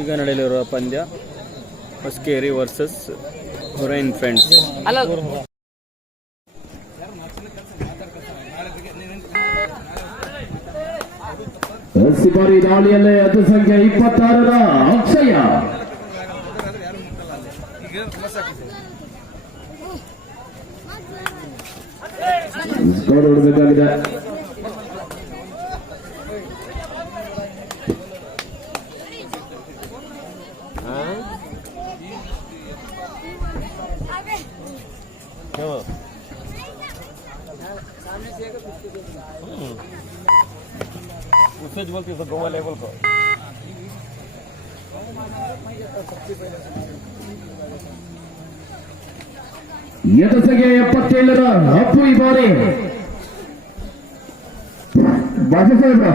ಈಗ ನಡೆಯಲಿರುವ ಪಂದ್ಯ ಹೊಸಕೇರಿ ವರ್ಸಸ್ ಹೊರೈನ್ ಫ್ರೆಂಡ್ಸ್. ಬಾರಿ ದಾಳಿಯಲ್ಲೇ ಅದು ಸಂಖ್ಯೆ 26ರ ಅಕ್ಷಯ ಸ್ಕೋರ್ ಹೊಡಬೇಕಾಗಿದೆ. उससे बोलती तो गोवा लेवल को ಎದಸಗೆ 77ರ ಅಪ್ಪು ಈ ಬಾರಿ ಭಾಷಾ ಸಾಹೇಬ್ರ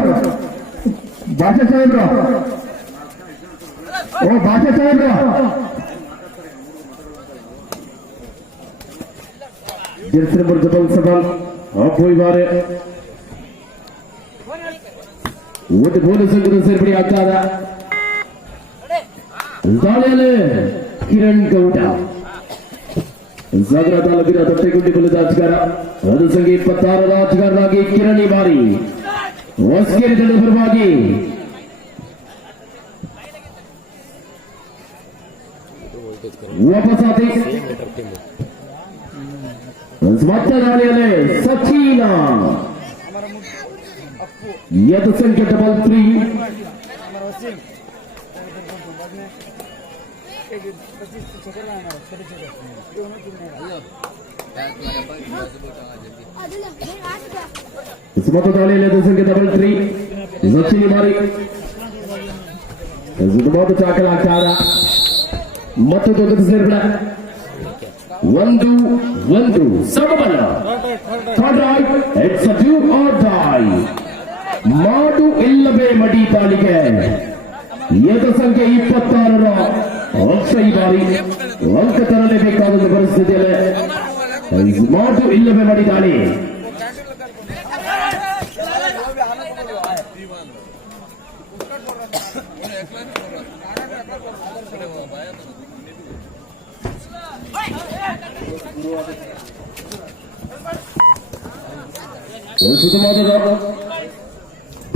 ಜರ್ಸಿ ನಂಬರ್ ಜಬಲ್ ಸಬಲ್ ಅಪ್ಪು ಈ ಬಾರಿ ಒಂದು ಗೋಲು ಸಂಘದ ಸೇರ್ಪಡೆ ಆಗ್ತಾದ. ದಾಳಿಯಲ್ಲಿ ಕಿರಣ್ ಗೌಡ ಸಾಗರ ತಾಲೂಕಿನ ದೊಡ್ಡಗುಂಡಿ ಕುಲದ ಆಟಗಾರ. ಅದು ಸಂಖ್ಯೆ 26ರ ಆಟಗಾರರಾಗಿ ಕಿರಣ್ ಈ ಬಾರಿ ಹೊಸಕೇರಿ ತಂಡದ ಪರವಾಗಿ ವಾಪಸಾತಿ. ಮತ್ತೆ ದಾಳಿಯಲ್ಲಿ ಸಚಿನ यद संख्या 33 इस मत दाली यद संख्या 33 सचिन मारी बहुत ಚಾಕಲ ಆಗ್ತಾರ. ಮತ್ತು ದೊಡ್ಡ ಸೇರ್ಪಡ 1-1 ಸಮಬಲ. It's a do or die. ಮಾಡು ಇಲ್ಲವೇ ಮಡಿ ತಾಳಿಗೆ ಯದ ಸಂಖ್ಯೆ 26ರ ಅಕ್ಷಯ ಬಾರಿ ಅಂಕ ತರಲೇಬೇಕಾದ ಪರಿಸ್ಥಿತಿಯಲ್ಲಿ ಮಾಡು ಇಲ್ಲವೇ ಮಡಿ ತಾಳಿ.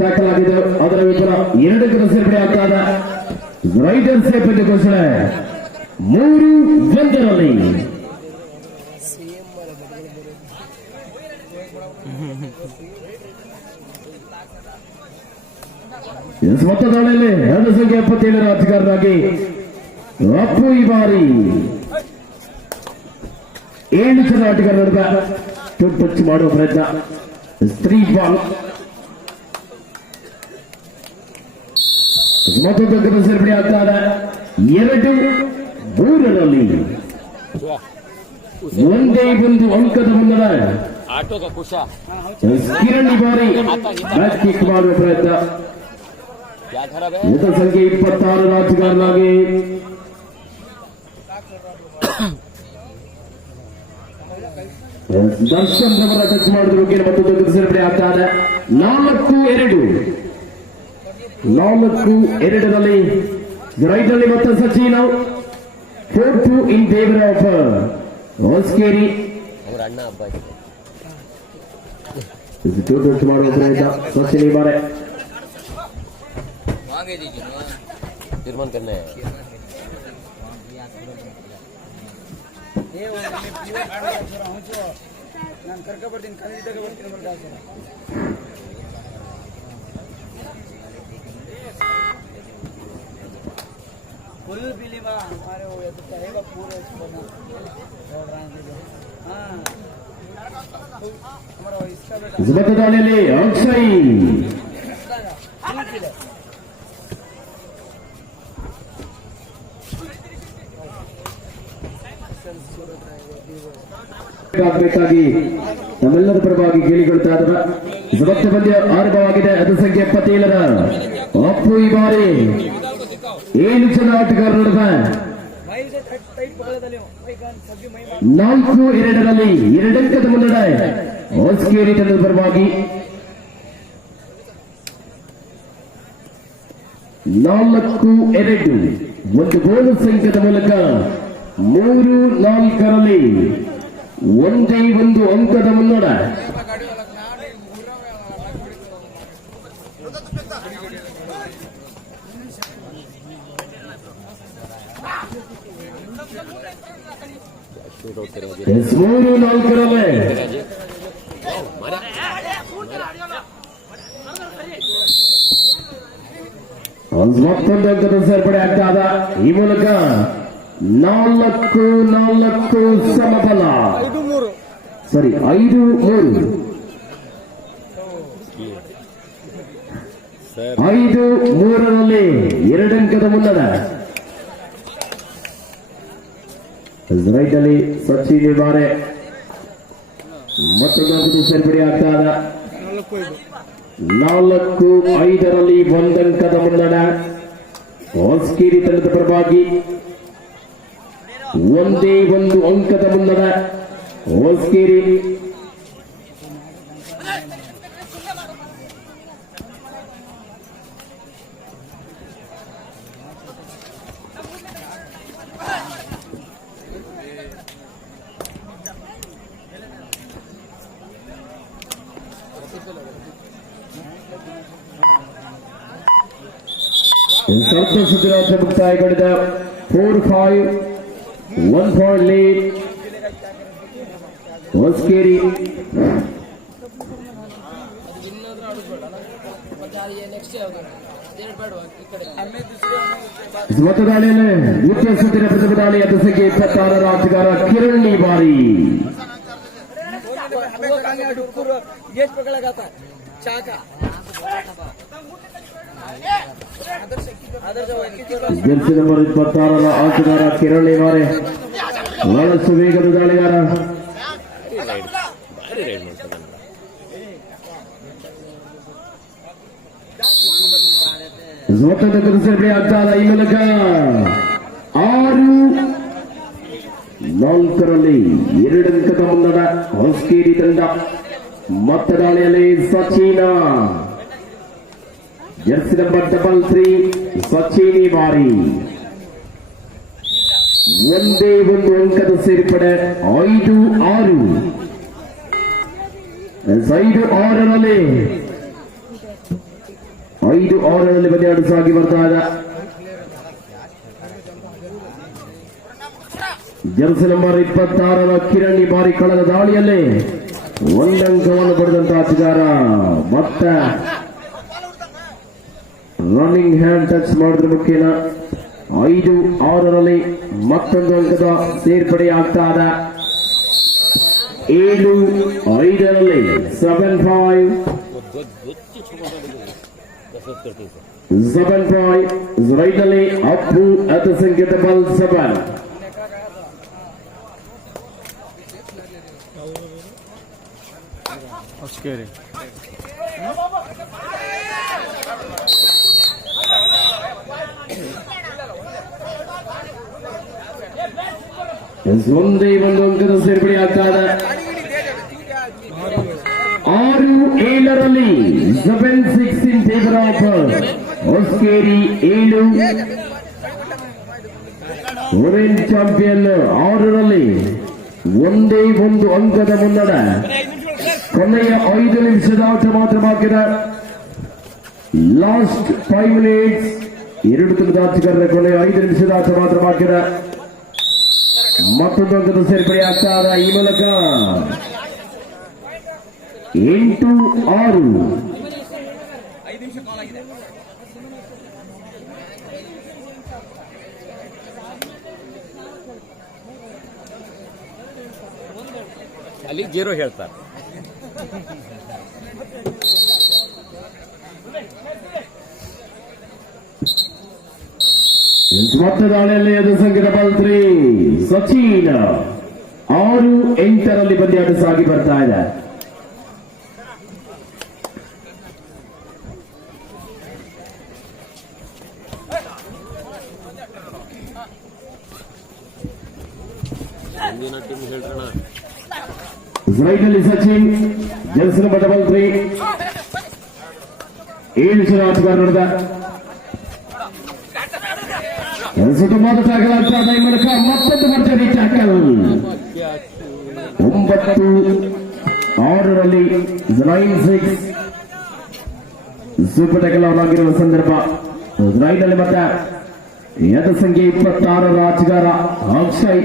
ಟ್ಯಾಕಲ್ ಆಗಿದೆ. ಅದರ ವಿಪರ 2 ಸೇರ್ಪಡೆ ಆಗ್ತಾದ. ರೈಡರ್ ಸೇಫ್ ಎಂದು ಘೋಷಣೆ 3-1ರಲ್ಲಿ. ಮೊತ್ತ ದಾಳಿಯಲ್ಲಿ 2 ಸಂಖ್ಯೆ 77ರ ಆಟಗಾರರಾಗಿ ಅಪ್ಪು ಈ ಬಾರಿ 7 ಜನ ಆಟಗಾರ ನಡೆದ ಟಚ್ ಮಾಡುವ ಪ್ರಯತ್ನ. 3 ಬಾಲ್ ಮತ್ತೊಂದು ಸೇರ್ಪಡೆ ಆಗ್ತಾರೆ 2-3ರಲ್ಲಿ. ಒಂದೇ ಒಂದು ಅಂಕದ ಮುನ್ನಡೆ. ಕಿರಣ್ ಬಾರಿ ಮ್ಯಾಚ್ ಕಿಕ್ ಮಾಡುವ ಪ್ರಯತ್ನ. ಯದ ಸಂಖ್ಯೆ 26ರ ಆಟಗಾರನಾಗಿ ದರ್ಶನ್ ರವರ ಟಚ್ ಮಾಡಿದ್ರು ಮತ್ತೊಂದು ಸೇರ್ಪಡೆ ಆಗ್ತಾರೆ 4-2ರಲ್ಲಿ. ರೈಟ್ನಲ್ಲಿ ಮತ್ತೆ ಸಚಿನ್ 4-2 ಇನ್ ಫೇವರ್ ಆಫ್ ಹೊಸಕೇರಿ. ಟಚ್ ಮಾಡುವ ಪ್ರಯತ್ನ ಸಚಿನ್ ಈ ಬಾರಿ. ತೀರ್ಮಾನ करना है ನಾನು ಕರ್ಕ ಬರ್ತೀನಿ ಖಂಡಿತ ಬರ್ತೀನಿ फुल पीली बा हमारे वो तो कहेगा पूरे इसको ना छोड़ रहे हैं. हाँ हमारा इसका बेटा ದಾಳಿಯಲ್ಲಿ ಅಕ್ಷಯ್ ಆಗಬೇಕಾಗಿ ನಮ್ಮೆಲ್ಲರ ಪರವಾಗಿ ಕೇಳಿಕೊಳ್ತಾ ಇದ್ದಾರೆ. ಜಗತ್ತು ಪಂದ್ಯ ಆರಂಭವಾಗಿದೆ. ಅದು ಸಂಖ್ಯೆ 77ರ ಅಪ್ಪು ಈ ಬಾರಿ 7 ಜನ ಆಟಗಾರರು ನಡೆದ 4-2ರಲ್ಲಿ 2 ಅಂಕದ ಮುನ್ನಡೆ ಹೊಸಕೇರಿ ತಂಡದ ಪರವಾಗಿ. 4-2 ಒಂದು ಗೋಲು ಸಂಖ್ಯೆದ ಮೂಲಕ 3-4ರಲ್ಲಿ ಒಂದೇ ಒಂದು ಅಂಕದ ಮುನ್ನಡ. ಎಸ್ 3-4ರಲ್ಲಿ ಮತ್ತೊಂದು ಅಂಕದ ಸೇರ್ಪಡೆ ಆಗ್ತಾದ. ಈ ಮೂಲಕ 4-4 ಸಮಬಲ. 5-3 5-3ರಲ್ಲಿ 2 ಅಂಕದ ಮುನ್ನಡ. ರೈಟ್ ಅಲ್ಲಿ ಸಚಿನ್ ಬಾರೆ ಮತ್ತೊಂದು ಅಂಕದ ಸೇರ್ಪಡೆ ಆಗ್ತಾದ. 4-5ರಲ್ಲಿ 1 ಅಂಕದ ಮುನ್ನಡ. ಹೊಸ್ಕೇರಿ ತಂಡದ ಪರವಾಗಿ ಒಂದೇ ಒಂದು ಅಂಕದ ಮುನ್ನಡ ಹೊಸ್ಕೇರಿ. ಸಂತೋಷದ ಮುಕ್ತಾಯಗೊಂಡಿದ 4-5 1 point lead ಹೊಸ್ಕೇರಿ. ಮತದಾಳಿಯಲ್ಲಿ ಮುಖ್ಯ ಸುತ್ತಿನ ಪ್ರತಿಭದಾಳಿ ಎದುರಿಸಿಗೆ 26ರ ಆಟಗಾರ ಕಿರಣ್ ಬಾರಿ. ಜೆರ್ಸಿ ನಂಬರ್ 26ರ ಆಟಗಾರ ಕಿರಣ್ ಬಾರಿ ಬಹಳಷ್ಟು ವೇಗದ ದಾಳಿಗಾರ. ಮತ್ತೊಂದು ಸೇರ್ಪಡೆ ಆಗ್ತಾರ. ಈ ಮೂಲಕ 6-4ರಲ್ಲಿ 2 ಅಂಕದ ಮುನ್ನಡ ಹೊಸ್ಕೇರಿ ತಂಡ. ಮತ್ತ ದಾಳಿಯಲ್ಲಿ ಸಚಿನ ಜೆರ್ಸಿ ನಂಬರ್ 33 ಸಚಿನಿ ಬಾರಿ ಒಂದೇ ಒಂದು ಅಂಕದ ಸೇರ್ಪಡೆ. 5-6 5-6ರಲ್ಲಿ ಬದಿಯಾಡು ಸಾಗಿ ಬರ್ತಾಗ ಜೆರ್ಸಿ ನಂಬರ್ 26ರ ಕಿರಣ್ ಬಾರಿ ಕಳೆದ ದಾಳಿಯಲ್ಲಿ 1 ಅಂಕವನ್ನು ಪಡೆದಂತ ಆಟಗಾರ. ಮತ್ತೆ ರನ್ನಿಂಗ್ ಹ್ಯಾಂಡ್ ಟಚ್ ಮಾಡಿದ್ರ ಮುಖ್ಯನ 5-6ರಲ್ಲಿ ಮತ್ತೊಂದು ಅಂಕದ ಸೇರ್ಪಡೆ ಆಗ್ತಾದ. 7-5ರಲ್ಲಿ 7-5 ರೈಟ್ನಲ್ಲಿ ಅಪ್ಪು ಅತ ಸಂಖ್ಯೆದ ಬಲ್ 7. ಹೊಸ್ಕೇರಿ ಒಂದೇ ಒಂದು ಅಂಕದ ಸೇರ್ಪಡೆ ಆಗ್ತಾದ. 6-7ರಲ್ಲಿ 7-6 in favour of Hoskeri. 7 orange champion. 6ರಲ್ಲಿ ಒಂದೇ ಒಂದು ಅಂಕದ ಮುನ್ನಡ. ಕೊನೆಯ 5 ನಿಮಿಷದ ಆಟ ಮಾತ್ರ ಬಾಕಿದ. ಲಾಸ್ಟ್ 5 minutes 2 ತಂಡದ ಆಟಗಾರರ ಕೊನೆಯ 5 ನಿಮಿಷದ ಆಟ ಮಾತ್ರ ಬಾಕಿದ. ಮತ್ತೊಂದು ಅಂಕದ ಸೇರ್ಪಡೆ ಆಗ್ತಾರ. ಈ ಮೂಲಕ 8-6 ಅಲ್ಲಿ 0 ಹೇಳ್ತಾರೆ. ಮತ್ತೆ ದಾಳಿಯಲ್ಲಿ ಅದು ಸಂಖ್ಯೆದ ಬಲ್ 3 ಸಚಿನ್. 6-8ರಲ್ಲಿ ಪಂದ್ಯಾಟ ಸಾಗಿ ಬರ್ತಾ ಇದೆ. ರೈಟ್ನಲ್ಲಿ ಸಚಿನ್ ಜೆರ್ಸಿ ನಂಬರ್ 3 7 ಜನ ಆಟಗಾರ ನಡೆದ. ಸುತ್ತಮಾದ ಟ್ಯಾಕಲ್ ಆಗ್ತದ ಈ ಮೂಲಕ ಮತ್ತೊಂದು ಭರ್ಜರಿ ಟ್ಯಾಕಲ್. 9-6 9-6 ಸೂಪರ್ ಟ್ಯಾಕಲ್ ಆಗಿರುವ ಸಂದರ್ಭ. ರೈಡಲ್ಲಿ ಮತ್ತೆ ಎದ ಸಂಖ್ಯೆ 26 ಆಟಗಾರ ಅಕ್ಷಯ್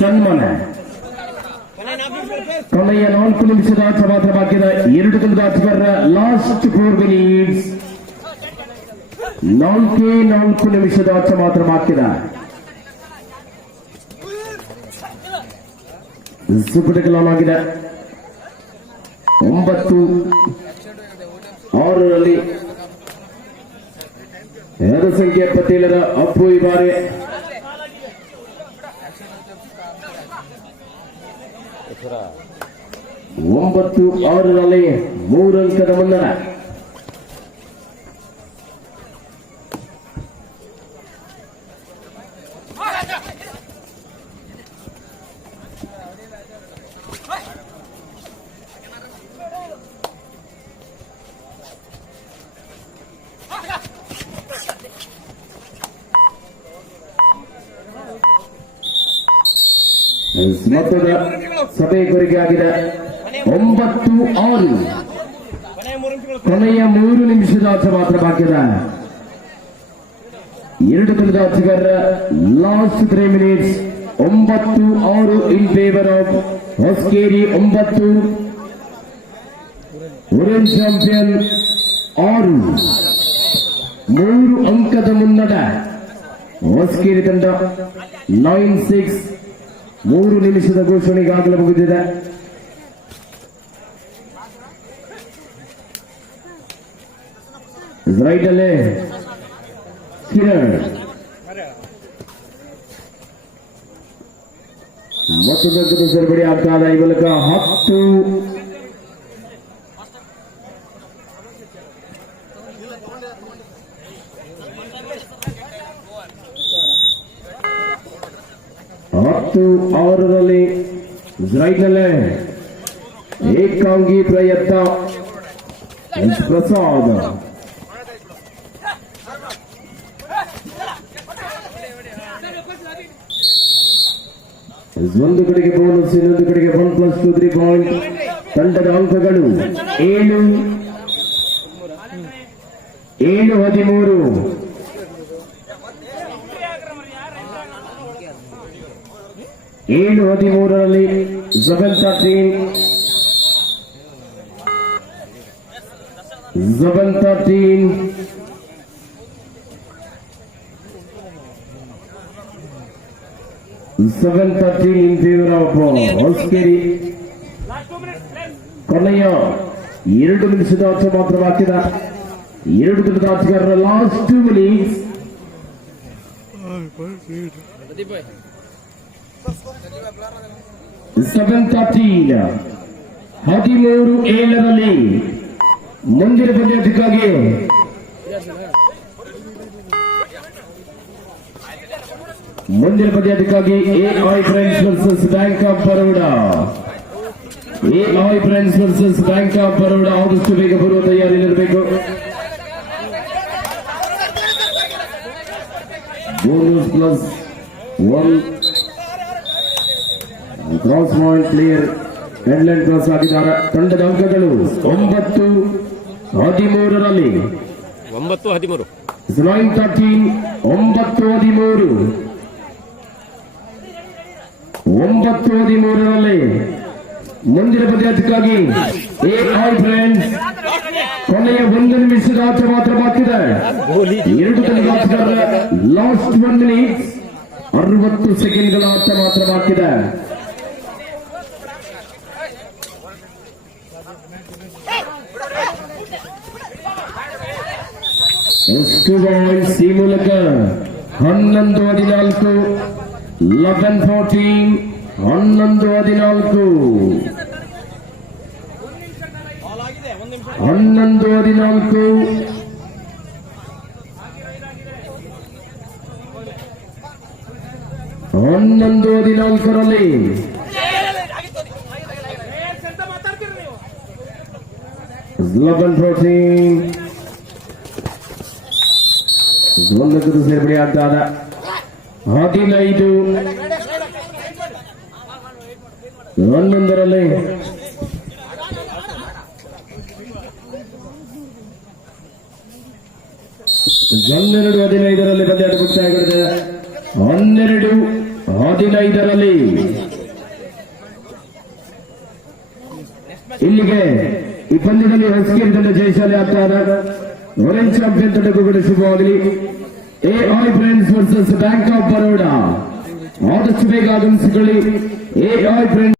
ಸನ್ಮಾನ. ಕೊನೆಯ 4 ನಿಮಿಷದ ಆಟ ಮಾತ್ರ ಬಾಕಿದ. 2 ತಂಡದ ಆಟಗಾರರ ಲಾಸ್ಟ್ 4 ಮಿನಿಟ್ಸ್. 4 ನಿಮಿಷದ ಆಟ ಮಾತ್ರ ಬಾಕಿದ. ಸೂಪರ್ ಟೆಕಲ್ ಆನ್ ಆಗಿದೆ. 9-6 ಎದ ಸಂಖ್ಯೆ 77 ಅಪ್ಪು ಈ ಬಾರಿ 9-6 3 ಅಂಕದ ಮುನ್ನಡ. ಮೊತ್ತದ ಸಭೆ ಕೊರಗೆ ಆಗಿದೆ. 9-6 ಕೊನೆಯ 3 ನಿಮಿಷದ ಆಟ ಮಾತ್ರ ಬಾಕಿದ. 2 ತಂಡದ ಆಟಗಾರರ last 3 minutes. 9-6 in favour of Hosakeri. 9 orange champion 6 3 ಅಂಕದ ಮುನ್ನಡ. ಹೊಸಕೇರಿ ತಂಡ 9-6 3 ನಿಮಿಷದ ಘೋಷಣೆಗಾಗಲು ಮುಗಿದಿದೆ. ರೈಟ್ ಅಲ್ಲೇ ಕಿರಣ್ ಮತ್ತೊಂದು ಅಂಕದ ಸರಬಡಿ ಆಗ್ತಾ ಇದೆ. ಈ ಮೂಲಕ 10 ಅವರಲ್ಲಿ ರೈಟ್ನಲ್ಲೇ ಏಕಾಂಗಿ ಪ್ರಯತ್ನ ಪ್ರಸಾದ್. ಒಂದು ಕಡೆಗೆ ಬೋನಸ್, ಇನ್ನೊಂದು ಕಡೆಗೆ 1+2 3 ಪಾಯಿಂಟ್. ತಂಡದ ಅಂಕಗಳು 7-13 7-13 in favor of ಹೊಸಕೇರಿ. ಕೊನೆಯ 2 ನಿಮಿಷದ ಆಟ ಮಾತ್ರ ಬಾಕಿದ. 2 ತಂಡದ ಆಟಗಾರರ ಲಾಸ್ಟ್ 2 ಮಿನಿಟ್ಸ್. 13-7 ಮುಂದಿನ ಪಂದ್ಯಕ್ಕಾಗಿ AI friends versus Bank of Baroda. AI friends versus Bank of Baroda ಆದಷ್ಟು ಬೇಗ ಬರುವ ತಯಾರಿಯಲ್ಲಿರಬೇಕು. Bonus +1 cross point player headline cross ಆಗಿದ್ದಾರೆ. ತಂಡದ ಅಂಕಗಳು 9-13 9-13 9-13 ಮುಂದಿನ ಪಂದ್ಯಕ್ಕಾಗಿ AI ಫ್ರೆಂಡ್ಸ್ ಕೊನೆಯ 1 ನಿಮಿಷದ ಆಟ ಮಾತ್ರ ಬಾಕಿದೆ. 2 ತಂಡದ ಆಟಗಾರರ ಲಾಸ್ಟ್ 1 ಮಿನಿಟ್ಸ್ 60 ಸೆಕೆಂಡ್ಗಳ ಆಟ ಮಾತ್ರ ಬಾಕಿದೆ. ಎಷ್ಟು ಪಾಯಿಂಟ್ಸ್ ಈ ಮೂಲಕ 11-14 11-14 11-14 11-14 11-14 ಒಂದಕ್ಕೂ ಸೇರ್ಪಡೆ ಆಗ್ತಾ 15 11ರಲ್ಲಿ 12-15ರಲ್ಲಿ ಪಂದ್ಯಾಟ ಮುಕ್ತಾಯಗೊಂಡಿದೆ. 12-15ರಲ್ಲಿ ಇಲ್ಲಿಗೆ ಈ ಪಂದ್ಯದಲ್ಲಿ ಹೊಸಕೇರಿ ತಂಡ ಜಯಶಾಲಿ ಆಗ್ತಾರೆ. ಆರೆಂಜ್ ಚಾಂಪಿಯನ್ ತಂಡಕ್ಕೂ ಕೂಡ ಶುಭವಾಗಲಿ. AI friends versus Bank of Baroda. ಆದಷ್ಟು ಬೇಗ ಆಗಮಿಸಿಕೊಳ್ಳಿ. AI friends